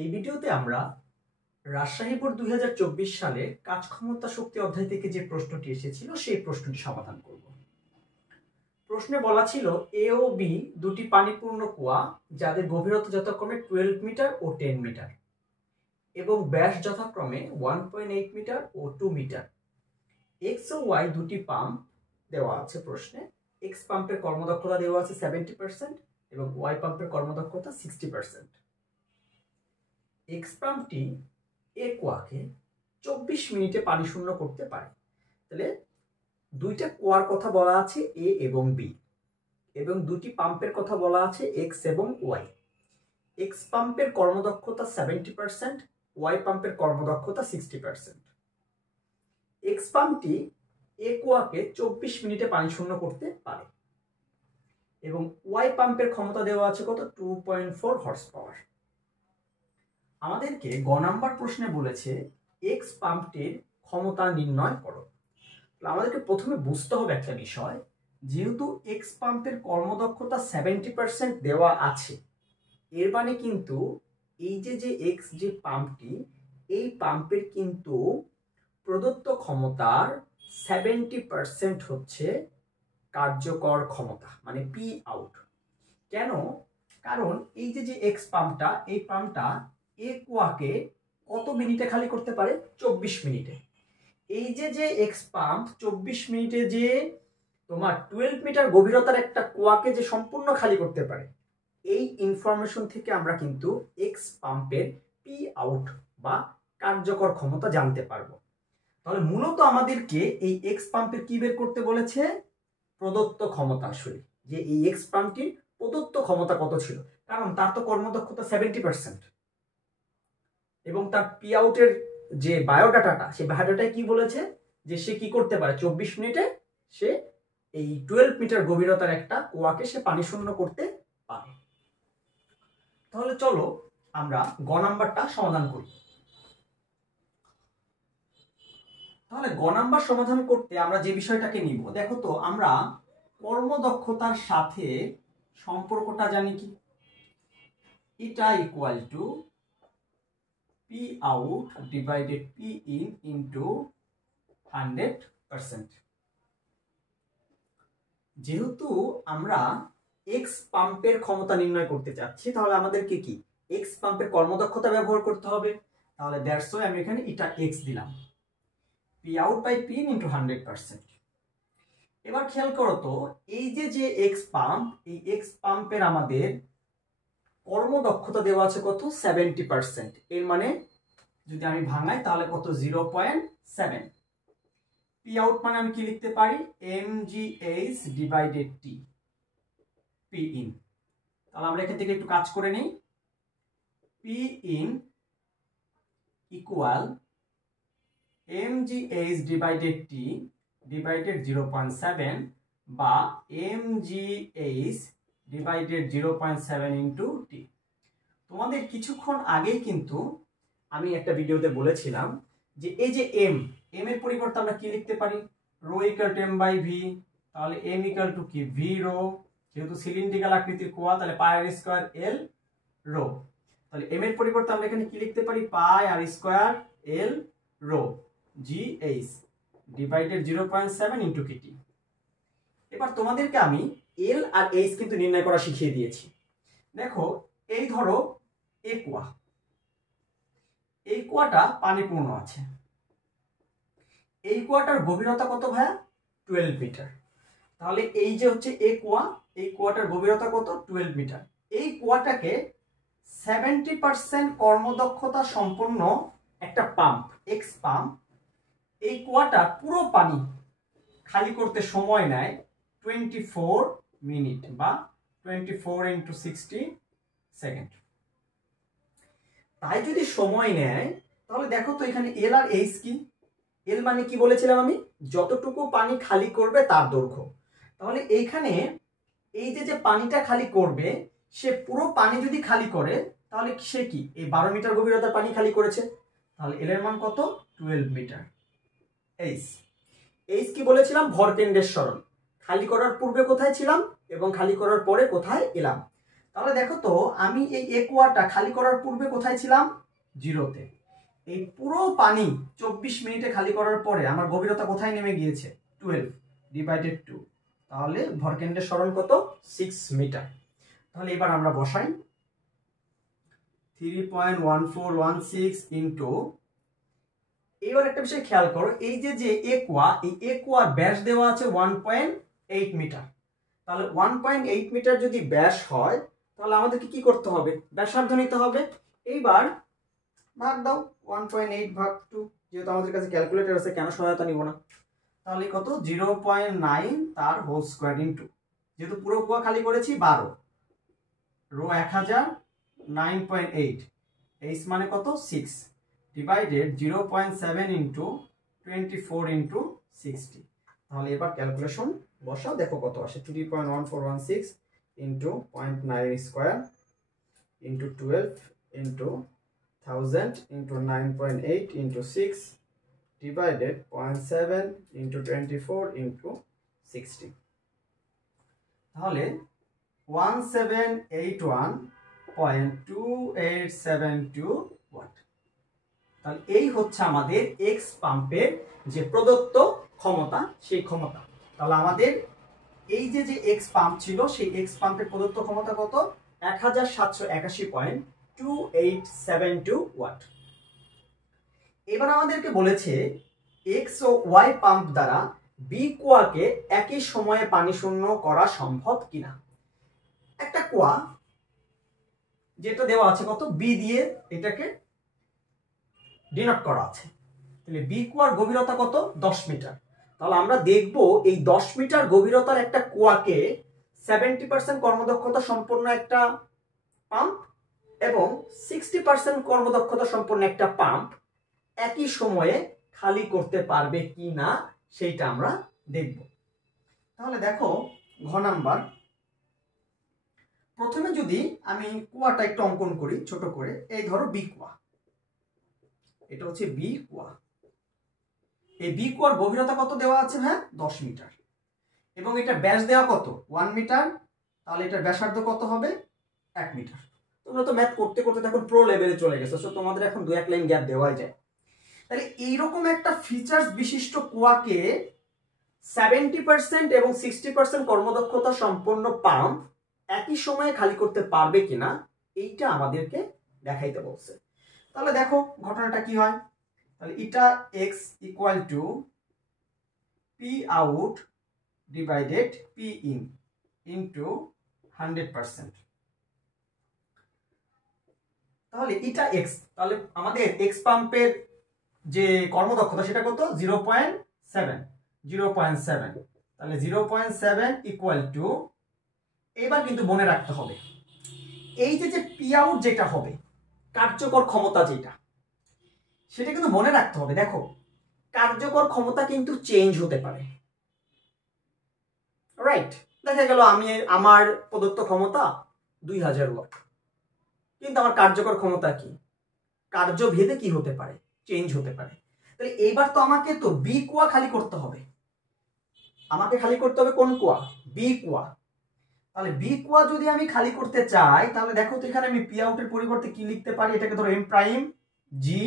এই ভিডিওতে আমরা রাজশাহী বোর্ড 2024 সালে কাজ ক্ষমতা শক্তি অধ্যায় থেকে যে প্রশ্নটি এসেছিল সেই প্রশ্নটি সমাধান করব। প্রশ্নে বলা ছিল এ ও বি দুটি পানিপূর্ণ কুয়া যাদের গভীরতা যথাক্রমে 12 মিটার ও 10 মিটার এবং ব্যাস যথাক্রমে 1.8 মিটার ও 2 মিটার। এক্স ও ওয়াই দুটি পাম্প দেওয়া আছে প্রশ্নে। এক্স পাম্পের কর্মদক্ষতা দেওয়া আছে 70% এবং ওয়াই পাম্পের কর্মদক্ষতা 60%। এক্স পাম্পটি এ কুয়াকে 24 মিনিটে পানি শূন্য করতে পারে। তাহলে দুইটা কুয়ার কথা বলা আছে এ এবং বি, এবং দুটি পাম্পের কথা বলা আছে এক্স এবং ওয়াই। এক্স পাম্পের কর্মদক্ষতা 70%, ওয়াই পাম্পের কর্মদক্ষতা 60%। এক্স পাম্পটি এ কুয়াকে 24 মিনিটে পানি শূন্য করতে পারে এবং ওয়াই পাম্পের ক্ষমতা দেওয়া আছে কত? 2.4 হর্স পাওয়ার। আমাদেরকে গ নাম্বার প্রশ্নে বলেছে এক্স পাম্পটির ক্ষমতা নির্ণয় করো। আমাদেরকে প্রথমে বুঝতে হবে একটা বিষয়, যেহেতু এক্স পাম্পের কর্মদক্ষতা 70% দেওয়া আছে, এর মানে কিন্তু এই যে এক্স যে পাম্পটি, এই পাম্পের কিন্তু প্রদত্ত ক্ষমতার 70% হচ্ছে কার্যকর ক্ষমতা, মানে পি আউট। কেন? কারণ এই যে এক্স পাম্পটা, এই পাম্পটা এ কুয়াকে কত মিনিটে খালি করতে পারে? 24 মিনিটে। এই যে এক্স পাম্প 24 মিনিটে যে তোমার 12 মিটার গভীরতার একটা কুয়াকে যে সম্পূর্ণ খালি করতে পারে, এই ইনফরমেশন থেকে আমরা কিন্তু এক্স পাম্পের পি আউট বা কার্যকর ক্ষমতা জানতে পারবো। তাহলে মূলত আমাদেরকে এই এক্স পাম্পের কি বের করতে বলেছে? প্রদত্ত ক্ষমতা। আসলে যে এই এক্স পাম্পটির প্রদত্ত ক্ষমতা কত ছিল, কারণ তার তো কর্মদক্ষতা 70% এবং তার পি আউটের যে বায়োডাটাটা, সেই বায়োডাটায় কি বলেছে যে সে কি করতে পারে? 24 মিনিটে সে এই 12 মিটার গভীরতার একটা কুয়াকে সে পানি শূন্য করতে পারে। তাহলে চলো আমরা গ নাম্বারটা সমাধান করি। তাহলে গ নাম্বার সমাধান করতে আমরা যে বিষয়টাকে নিব, দেখো তো আমরা কর্মদক্ষতার সাথে সম্পর্কটা জানি কি? এটা equal to P out divided P in into 100%। যেহেতু আমরা এক্স পাম্পের ক্ষমতা নির্ণয় করতে চাচ্ছি, তাহলে আমাদেরকে কি এক্স পাম্পের কর্মদক্ষতা ব্যবহার করতে হবে। তাহলে দ্যাটস ওয়াই আমি এখানে এটা এক্স দিলাম, P out by P in into 100%। এবার খেয়াল করো তো, এই যে এক্স পাম্প, এই এক্স পাম্পের আমাদের কর্মদক্ষতা দেওয়া আছে কত? 70%। এর মানে যদি আমি ভাঙাই তাহলে কত? 0.7। পি আউট মানে আমি কি লিখতে পারি? mgh divided T, P in. তাহলে আমরা এখান থেকে একটু কাজ করে নিই। P in equal mgh divided T divided 0.7 বা mgh ডিভাইডেড 0.7 ইন্টু টি। তোমাদের কিছুক্ষণ আগেই কিন্তু আমি একটা ভিডিওতে বলেছিলাম যে এই যে এম এর পরিবর্তে আমরা কি লিখতে পারি? Rho equal to M by V. তাহলে এম ইকুয়াল টু কি? V rho. যেহেতু সিলিন্ড্রিক্যাল আকৃতির কুয়া, তাহলে পাই আর স্কয়ার এল রো। তাহলে এম এর পরিবর্তে আমরা এখানে কি লিখতে পারি? পাই আর square L rho G H divided 0.7 into KT. এবার তোমাদেরকে আমি এল আর এইচ কিন্তু নির্ণয় করা শিখিয়ে দিয়েছি। দেখো, এই ধরো এ কুয়া, এই কুয়াটা পানিপূর্ণ আছে। এই কুয়াটার গভীরতা কত ভাইয়া? 12 মিটার। তাহলে এই যে হচ্ছে এ কুয়া, এই কুয়াটার গভীরতা কত? 12 মিটার। এই কুয়াটাকে 70% কর্মদক্ষতা সম্পন্ন একটা পাম্প, এক্স পাম্প, এই কুয়াটা পুরো পানি খালি করতে সময় নেয় 24 মিনিট বা 24 ইন্টু 60 সেকেন্ড। তাই যদি সময় নেয়, তাহলে দেখো তো এখানে এল আর এইচ কি? এল মানে কি বলেছিলাম আমি? যতটুকু পানি খালি করবে তার দৈর্ঘ্য। তাহলে এইখানে এই যে পানিটা খালি করবে, সে পুরো পানি যদি খালি করে, তাহলে সে কি এই 12 মিটার গভীরতার পানি খালি করেছে। তাহলে এল এর মান কত? 12 মিটার। এইচ, এইচ কি বলেছিলাম? ভরকেন্দ্রের সরণ। খালি করার পূর্বে কোথায় ছিলাম এবং খালি করার পরে কোথায় এলাম। তাহলে দেখো তো আমি এই একুয়াটা খালি করার পূর্বে কোথায় ছিলাম? 0-তে। এই পুরো পানি 24 মিনিটে খালি করার পরে আমার গভীরতা কোথায় নেমে গিয়েছে? 12/2। তাহলে ভরকেন্দ্রের সরণ কত? 6 মিটার। তাহলে এবার আমরা বসাই 3.1416 ইন্টু, এবার একটা বিষয় খেয়াল করো, এই যে একুয়া, এই একুয়ার ব্যাস দেওয়া আছে 1.8 মিটার। তাহলে 1.8 মিটার যদি ব্যাস হয় তাহলে আমাদেরকে কি করতে হবে? ব্যাসার্ধ নিতে হবে। এইবার ভাগ দাও 1.8 ভাগ 2, যেহেতু আমাদের কাছে ক্যালকুলেটর আছে কেন সহায়তা নিব না। তাহলে কত? 0.9 তার হোল স্কয়ার ইন্টু, যেহেতু পুরো কুয়া খালি করেছি 12, রো 1000, 9.8, এইচ মানে কত? 6, ডিভাইডেড 0.7 ইন্টু 24 ইন্টু 60। তাহলে এবার ক্যালকুলেশন বসাও, দেখো কত আসে। 3.1416 into 0.9 square into 12 into 1000 into 9.8 into 6 divided 0.7 into 24 into 60। তাহলে 1781.2872 ওয়াট। তাহলে এই হচ্ছে আমাদের এক্স পাম্পের যে প্রদত্ত ক্ষমতা, সেই ক্ষমতা। তাহলে আমাদের এই যে এক্স পাম্প ছিল, সেই এক্স পাম্পের প্রদত্ত ক্ষমতা কত? 1781.2872 ওয়াট। এবার আমাদেরকে বলেছে এক্স ও ওয়াই পাম্প দ্বারা বি কুয়াকে একই সময়ে পানি শূন্য করা সম্ভব কিনা। একটা কুয়া যেটা দেওয়া আছে কত? বি দিয়ে এটাকে ডিনোট করা আছে। তাহলে বি কুয়ার গভীরতা কত? 10 মিটার। তাহলে আমরা দেখব এই 10 মিটার গভীরতার একটা কুয়াকে 70% কর্মদক্ষতা সম্পন্ন একটা পাম্প এবং 60% কর্মদক্ষতা সম্পন্ন একটা পাম্প একই সময়ে খালি করতে পারবে কি না সেইটা আমরা দেখব। তাহলে দেখো ঘ নাম্বার, প্রথমে যদি আমি কুয়াটা একটু অঙ্কন করি ছোট করে। এই ধরো বি কুয়া, এটা হচ্ছে বি কুয়া। এই বি কুয়ার গভীরতা কত দেওয়া আছে? হ্যাঁ, 10 মিটার। এবং এটা ব্যাস দেওয়া কত? 1 মিটার। তাহলে এটার ব্যাসার্ধ কত হবে? 1 মিটার। তোমরা তো ম্যাথ করতে করতে এখন প্রো লেভেলে চলে গেছো, সো তোমাদের এখন 2-1 লাইন গ্যাপ দেওয়াই যায়। তাহলে এইরকম একটা ফিচার্স বিশিষ্ট কুয়াকে 70% এবং 60% কর্মদক্ষতা সম্পন্ন পাম্প একই সময়ে খালি করতে পারবে কিনা এইটা আমাদেরকে দেখাইতে বলছে। তাহলে দেখো ঘটনাটা কি হয়। তাহলে এটা x equal to P out divided P in into 100%। তাহলে এটা এক্স, তাহলে আমাদের এক্স পাম্পের যে কর্মদক্ষতা সেটা কত? 0.7। তাহলে 0.7 ইকুয়াল টু, এবার কিন্তু মনে রাখতে হবে এই যে পি আউট যেটা হবে, কার্যকর ক্ষমতা যেটা, সেটা কিন্তু মনে রাখতে হবে। দেখো কার্যকর ক্ষমতা কিন্তু চেঞ্জ হতে পারে, রাইট? দেখা গেল আমার প্রদত্ত ক্ষমতা 2000 ওয়াট, কিন্তু আমার কার্যকর ক্ষমতা কি? কার্যভেদে কি হতে পারে? চেঞ্জ হতে পারে। তাহলে এইবার তো আমাকে তো বি কুয়া খালি করতে হবে। আমাকে খালি করতে হবে কোন কুয়া? বি কুয়া। তাহলে বি কুয়া যদি আমি খালি করতে চাই, তাহলে দেখো তো এখানে আমি পি আউটের পরিবর্তে কি লিখতে পারি? এটাকে ধরো এম প্রাইম জি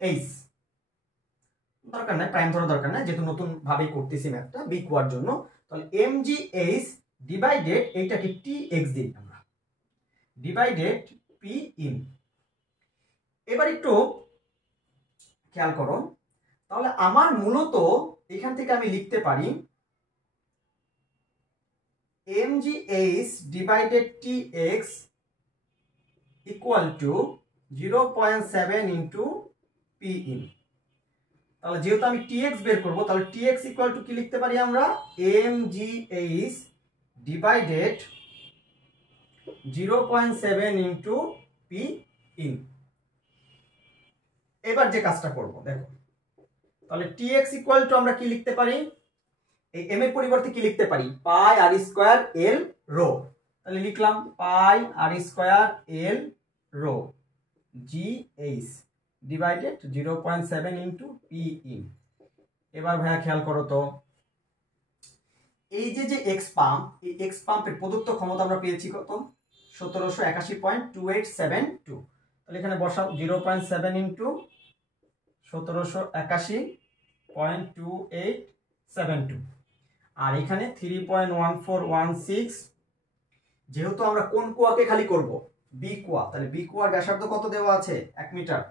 এইচ, দরকার নাই প্রাইম ধরো, দরকার নাই, যেহেতু নতুন ভাবেই করতেছি ম্যাথটা বি কুয়ার জন্য। তাহলে এম জি এইচ ডিভাইডেড এইটাকে টি এক্স দিই আমরা, ডিভাইডেড পি ইন। এবার একটু খেয়াল করো, তাহলে আমার মূলত এখান থেকে আমি লিখতে পারি mgh divided tx equal to 0.7 into P in. তাহলে যেহেতু আমি tx বের করবো, তাহলে tx ইকুয়াল টু কি লিখতে পারি আমরা? mgh divided 0.7 into P in. এবার যে কাজটা করব দেখো, তাহলে tx ইকুয়াল টু আমরা কি লিখতে পারি? এই m এর পরিবর্তে কি লিখতে পারি? পাই আর স্কয়ার এল রো। তাহলে লিখলাম pi R square L rho G H divided 0.7 into P in. এবার ভাইয়া খেয়াল করো তো, এই যে এক্স পাম্প, এই এক্স পাম্পের প্রদত্ত ক্ষমতা আমরা পেয়েছি কত? 1781.2872। তাহলে এখানে বসাও 0.7 ইন্টু 1781.2872, আর এখানে 3.1416। যেহেতু আমরা কোন কুয়াকে খালি করব? বি কুয়া, তাহলে বি কুয়ার ব্যাসার্ধ কত দেওয়া আছে? 1 মিটার।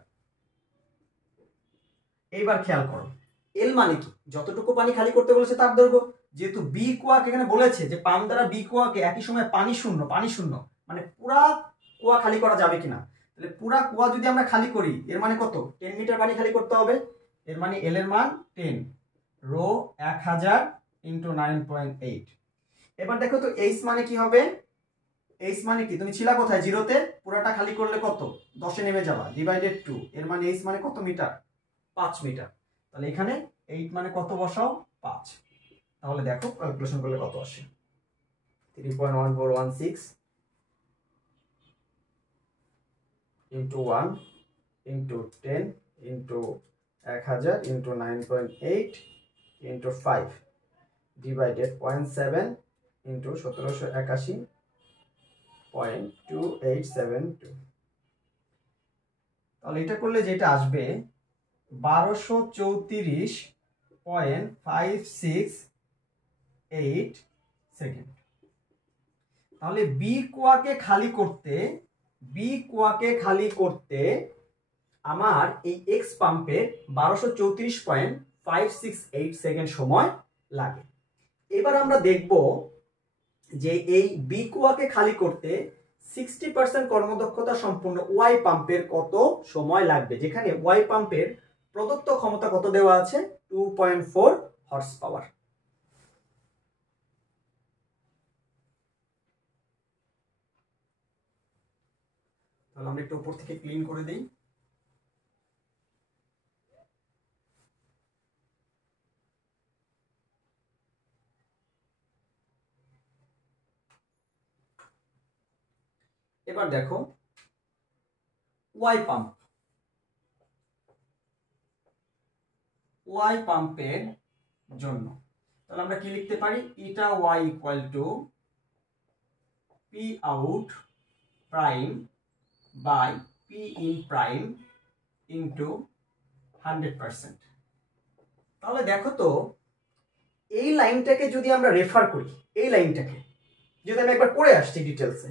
এইবার খেয়াল করো, এল মানে কি? যতটুকু পানি খালি করতে বলেছে তার দৈর্ঘ্য। যেহেতু বি কুয়াকে এখানে বলেছে যে পাম্প দ্বারা বি কুয়াকে একই সময় পানি শূন্য মানে পুরা কুয়া খালি করা যাবে কিনা, তাহলে পুরা কুয়া যদি আমরা খালি করি এর মানে কত? 10 মিটার পানি খালি করতে হবে। এর মানে এল এর মান 10, রো 1000 ইন্টু 9.8। এবার দেখো তো এইচ মানে কি হবে? এইচ মানে কি? তুমি ছিলা কোথায়? জিরোতে। পুরাটা খালি করলে কত? 10-এ নেমে যাবা, ডিভাইডেড 2। এর মানে এইচ মানে কত মিটার? 5 মিটার। তাহলে এখানে 8 মানে কত বসাও? 5। তাহলে দেখো ক্যালকুলেশন করলে কত আসে? 3.1416 into 1 into 10 into 1000 into 9.8 into 5 divided 0.7 into 1781.2872। তাহলে এটা করলে যেটা আসবে 1234.568 সেকেন্ড। তাহলে বি কুয়াকে খালি করতে আমার এই এক্স পাম্পের 1234.568 সেকেন্ড সময় লাগে। এবার আমরা দেখব যে এই বি কুয়াকে খালি করতে 60% কর্মদক্ষতা সম্পন্ন ওয়াই পাম্পের কত সময় লাগবে, যেখানে ওয়াই পাম্পের প্রদত্ত ক্ষমতা কত দেওয়া আছে? 2.4 হর্স পাওয়ার। তাহলে আমরা একটু উপর থেকে ক্লিন করে দিই। এবার দেখো ওয়াই পাম্পের জন্য তাহলে আমরা কি লিখতে পারি? Eta Y equal to P out prime by P in prime into 100%। তাহলে দেখো তো এই লাইনটাকে যদি আমরা রেফার করি, এই লাইনটাকে যদি আমি একবার পড়ে আসছি ডিটেলসে,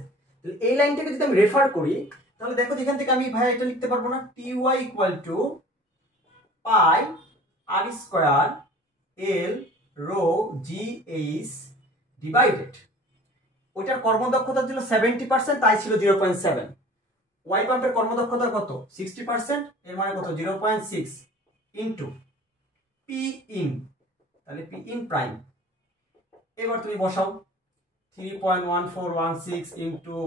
এই লাইনটাকে যদি আমি রেফার করি তাহলে দেখো যেখান থেকে আমি ভাই এটা লিখতে পারবো না? T Y equal to pi R square L rho G H divided, ওইটার কর্মদক্ষতা ছিল 70%, তাই ছিল 0.7। ওয়াই পাম্পের কর্মদক্ষতা কত? 60%, এর মানে কত? 0.6 ইন্টু পি ইন, তাহলে পি ইন প্রাইম। এবার তুমি বসাও 3.1416 ইন্টু,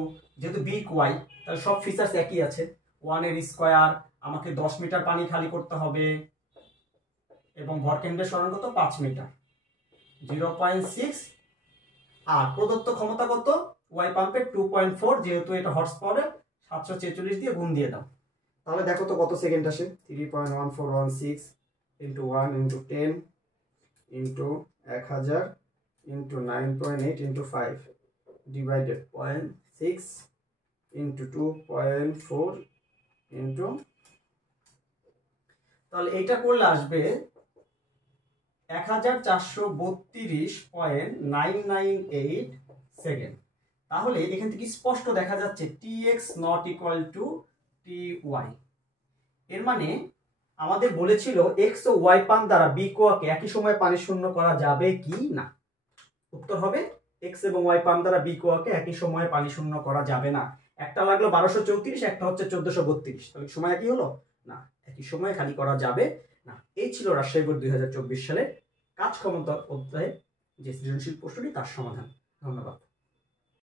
যেহেতু বি ওয়াই তাহলে সব ফিচার্স একই আছে, 1 এর স্কয়ার, আমাকে 10 মিটার পানি খালি করতে হবে এবং ভরকেন্দ্রের সরণ কত? 5 মিটার, 0.6। আর প্রদত্ত ক্ষমতা কত ওয়াই পাম্পের? 2.4, যেহেতু এটা হর্স পাওয়ারে 746 দিয়ে গুণ দিয়ে দাও। তাহলে দেখো তো কত সেকেন্ড আসে? 3.1416 into 1 into 10 into 1000 into 9.8 into 5 divided 0.6 into 2.4 into, তাহলে এইটা করলে আসবে 1432.998 সেকেন্ড। তাহলে এখান থেকে স্পষ্ট দেখা যাচ্ছে tx not equal to ty। এর মানে আমাদের বলেছিল এক্স ও ওয়াই পাম্প দ্বারা বি কুয়াকে একই সময়ে পানি শূন্য করা যাবে কি না। উত্তর হবে এক্স এবং ওয়াই পাম্প দ্বারা বি কুয়াকে একই সময়ে পানি শূন্য করা যাবে না। একটা লাগলো 1234, একটা হচ্ছে 1432, তাহলে সময় একই হলো না, একই সময়ে খালি করা যাবে না। এই ছিল রাজশাহী বোর্ড 2024 সালে কাজ ক্ষমতা অধ্যায়ে যে সৃজনশীল প্রশ্নটি, তার সমাধান। ধন্যবাদ।